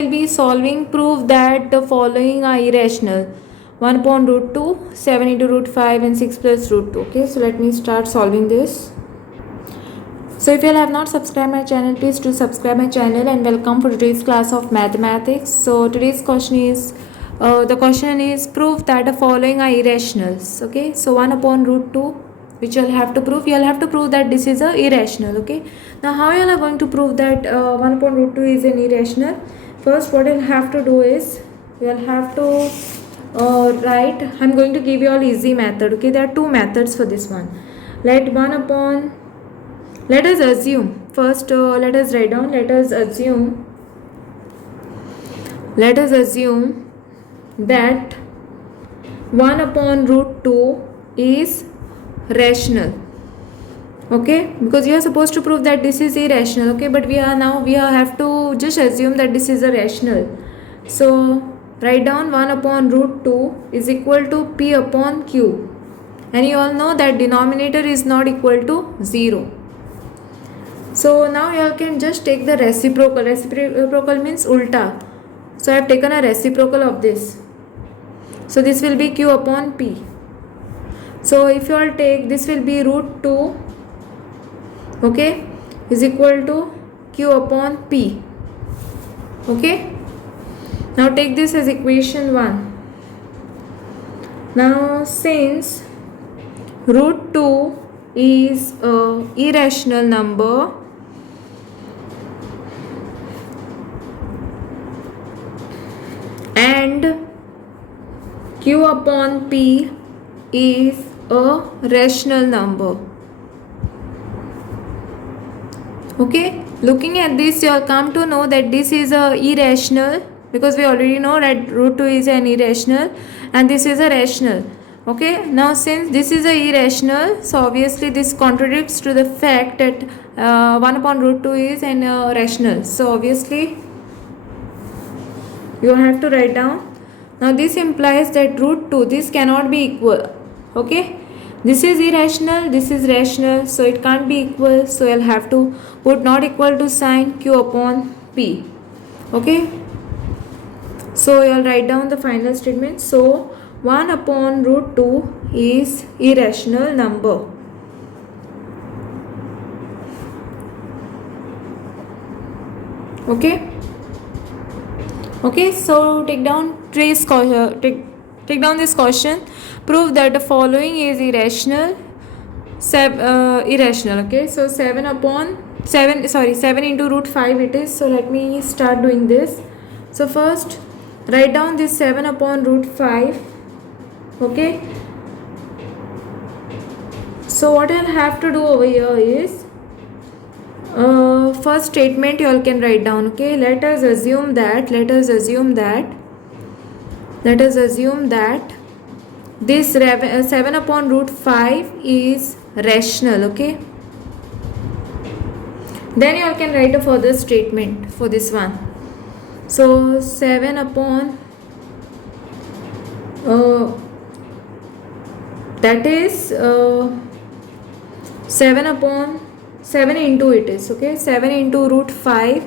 Will be solving proof that the following are irrational. 1 upon root 2, 7 into root 5 and 6 plus root 2. Okay, so let me start solving this. So if you have not subscribed my channel, please do subscribe my channel and welcome for today's class of mathematics. So today's question is, the question is proof that the following are irrationals. Okay, so 1 upon root 2, which you'll have to prove. You'll have to prove that this is a irrational. Okay, now how you are going to prove that 1 upon root 2 is an irrational? First, what you'll have to do is you'll have to write. I'm going to give you all easy method. Okay, there are two methods for this one. Let us assume first. Let us write down. Let us assume that 1 upon root 2 is rational. Okay, because you are supposed to prove that this is irrational. Okay, but we have to just assume that this is a rational. So write down 1 upon root 2 is equal to p upon q, and you all know that denominator is not equal to 0. So now you all can just take the reciprocal. Reciprocal means ulta. So I have taken a reciprocal of this. So this will be q upon p. So if you all take, this will be root 2, okay, is equal to q upon p. Okay, now take this as equation 1. Now since root 2 is a irrational number, and q upon p is a rational number. Okay, looking at this, you will come to know that this is a irrational, because we already know that root 2 is an irrational and this is a rational. Okay, now since this is a irrational, so obviously this contradicts to the fact that 1 upon root 2 is an rational. So obviously you have to write down. Now this implies that root 2, this cannot be equal. Okay, this is irrational, this is rational, so it can't be equal. So I'll have to put not equal to sign q upon p. Okay, so you'll write down the final statement. So 1 upon root 2 is irrational number. Okay, so take down this question. Prove that the following is irrational. Irrational. Okay, so 7 into root 5 it is. So let me start doing this. So first write down this 7 upon root 5. Okay, so what I'll have to do over here is, first statement you all can write down. Okay, let us assume that this 7 upon root 5 is rational. Okay, then you all can write a further statement for this one. So 7 upon that is 7 upon 7 into it is, okay, 7 into root 5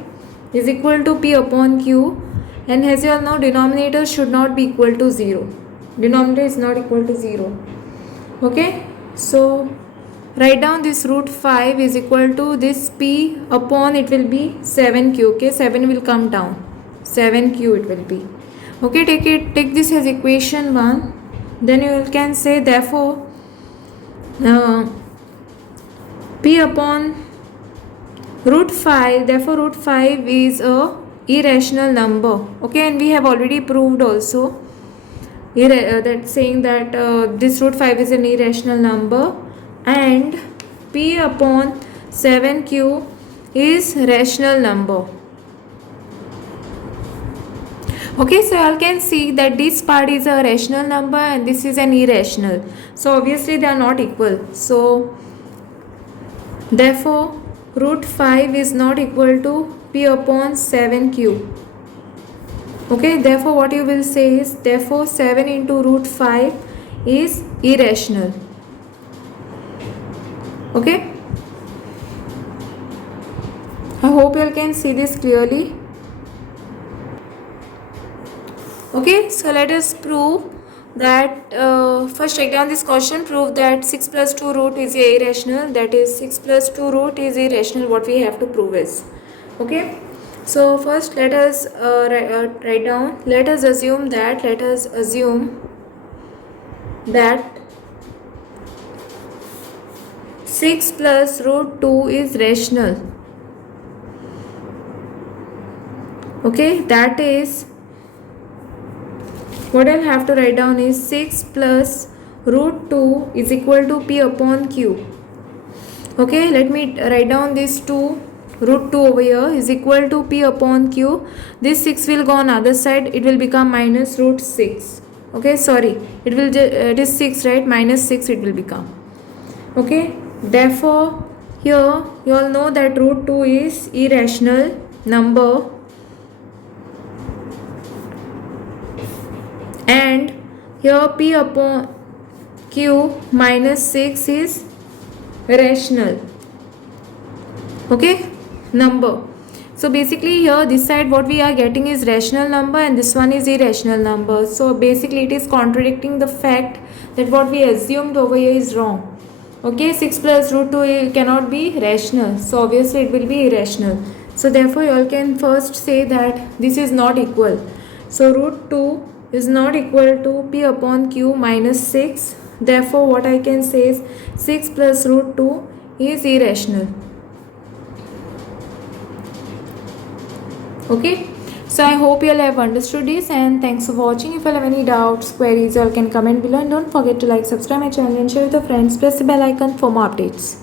is equal to p upon q, and as you all know, denominator should not be equal to 0. Denominator is not equal to 0. Okay, so write down this root 5 is equal to this p upon, it will be 7q. Okay, 7 will come down, 7q it will be. Okay, take this as equation 1. Then you can say therefore p upon root 5, therefore root 5 is a irrational number. Okay, and we have already proved also that saying that this root 5 is an irrational number, and p upon 7q is rational number. Okay, so you can see that this part is a rational number and this is an irrational. So obviously they are not equal. So therefore root 5 is not equal to p upon 7q. Okay, therefore what you will say is, therefore 7 into root 5 is irrational. Okay, I hope you all can see this clearly. Okay, so let us prove that first write down this question. Prove that 6 plus 2 root is irrational. That is 6 plus 2 root is irrational. What we have to prove is. Okay, so first let us write down. Let us assume that 6 plus root 2 is rational. Okay, that is what I'll have to write down is 6 plus root 2 is equal to p upon q. Okay, let me write down this 2, root 2 over here is equal to p upon q. This 6 will go on other side, it will become minus root 6. Okay, sorry, it is 6, right? Minus 6 it will become. Okay, therefore here you all know that root 2 is irrational number, and here p upon q minus 6 is rational, okay, number. So basically here this side what we are getting is rational number and this one is irrational number. So basically it is contradicting the fact that what we assumed over here is wrong. Okay, 6 plus root 2 cannot be rational, so obviously it will be irrational. So therefore you all can first say that this is not equal. So root 2 is not equal to p upon q minus 6. Therefore what I can say is 6 plus root 2 is irrational. Okay, so I hope you all have understood this, and thanks for watching. If you all have any doubts, queries, you all can comment below, and don't forget to like, subscribe my channel and share with your friends. Press the bell icon for more updates.